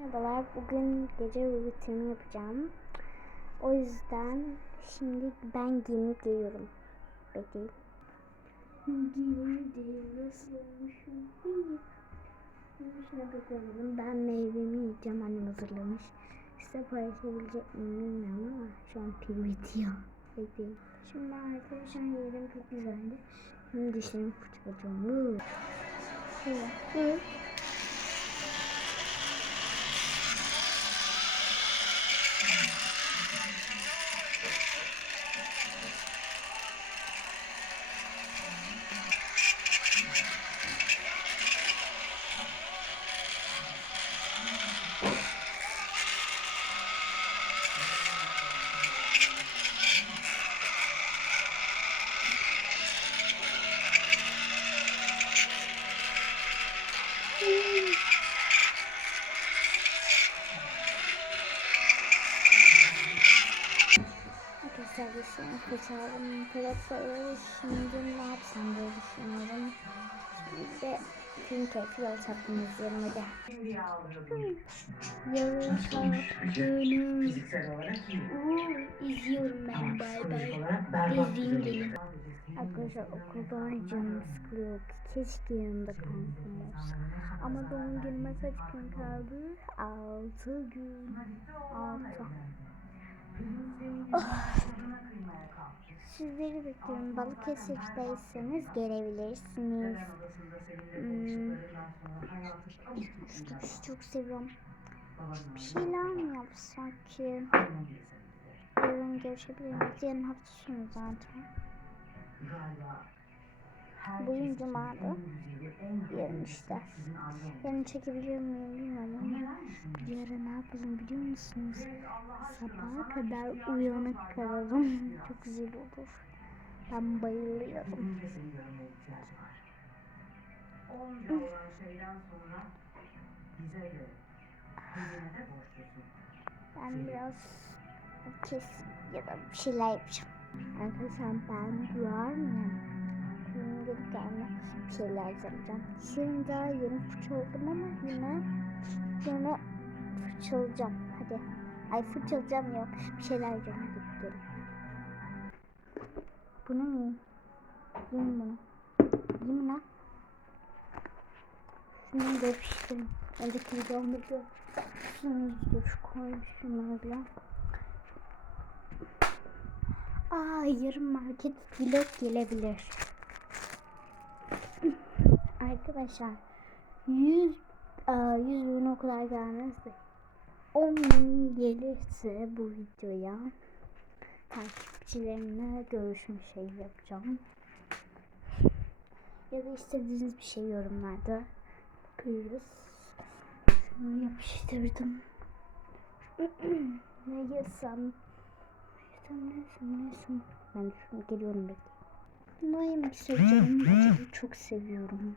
Merhabalar, bugün gece rutinimi yapacağım. O yüzden şimdi ben giyinip geliyorum. Bekleyin. Giyindim, nasıl olmuşum? Şuna bakıyorum. Ben meyvemi yiyeceğim, annem hazırlamış. Size paylaşabilecek miyim bilmiyorum ama şu an pil bitiyor. Bekleyin. Şimdi arkadaşlar yerim çok güzeldi. Şimdi dişlerimi fırçalayacağım. Şöyle. Hı. Dişlerimi fırçaladım. Pilotları şimdi ne yapsam diye düşünüyorum. Şimdi de film keyfi yol çapkını izleyelim hadi. Yol iyi. Oo, izliyorum ben bay bay. İzleyeyim gelin. Arkadaşlar okuldan canım sıkılıyor. Keşke yanımda kankam olsa. Ama doğum günüme kaç gün kaldı? 6 gün. 6. Sizleri bekliyorum. Balıkesir'deyseniz gelebilirsiniz. Hmm. Kuşu çok seviyorum. Bir şeyler mi yapsak ki? Yarın görüşebilir miyiz? Yarın hafta sonu zaten. Bugün cumadı. Yarın işte. Yarın çekebilir miyim bilmiyorum yapalım biliyor musunuz? Sabaha kadar uyanık kalalım. Çok güzel olur. Ben bayılıyorum. Ben biraz kes ya da bir şeyler yapacağım. Arkadaşlar ben durar mıyım? Şimdi gelme bir şeyler yapacağım. Şimdi daha yeni fırçaladım ama yine yine fırçalayacağım. Hadi. Ay fırçalayacağım yok. Bir şeyler yapacağım. Hadi gidelim. Bunu mu yiyeyim? Yiyeyim bunu. Yiyeyim lan. Şunu da yapıştırayım. Önceki videomda da şunu dur koymuşum öyle. Aa yarın market vlog gelebilir. Arkadaşlar 100 aa, 100 bin o kadar gelmez de 10 bin gelirse bu videoya takipçilerimle görüşme şey yapacağım. Ya da istediğiniz bir şey yorumlarda bakıyoruz. Şunu yapıştırdım. ne yesem? Ne yesem, ne yesem? Ben şunu geliyorum bekle. Ne yemek seveceğim? Çok seviyorum.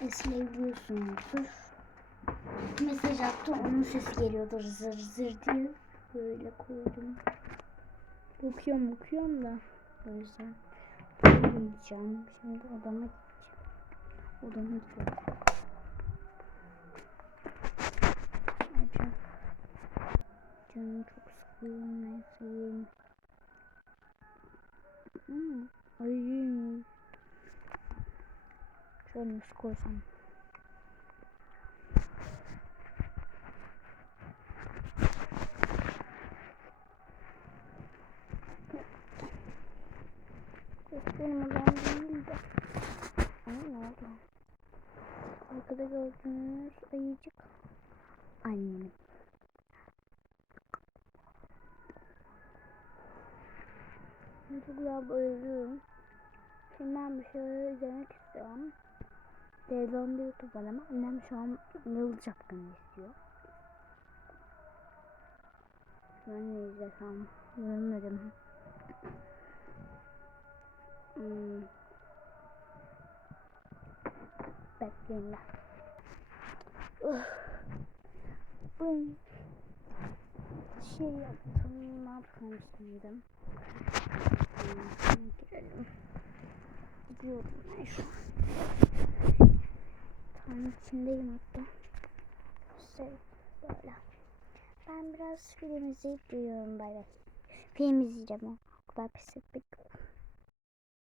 Esme'yi biliyorsunuzdur. Mesaj attı onun sesi geliyordur zır zır diye. Böyle koydum. Okuyorum okuyorum da. O yüzden. Uyuyacağım. Şimdi odama gideceğim. Odama. Acaba. Canım çok yiyeyim. Hmm. Ay. Şöyle nasıl koysam. Benim odam değil de. Ay ne oldu? Arkada gördüğünüz ayıcık. Annemin. Ben çok güzel bayılıyorum. Şimdi ben bir şeyler izlemek istiyorum. Televizyonda YouTube var ama annem şu an Yıldız Çapkın'ı istiyor. Ben ne izlesem görmedim. Hmm. Bekleyin lan. Uf. Bu şey yaptım. Ne bakalım sandım. Hmm, girelim. Gidiyorum ben şu an. Tam içindeyim hatta. İşte böyle. Ben biraz film izleyip duyuyorum bay. Film izleyeceğim o. Pes etmek.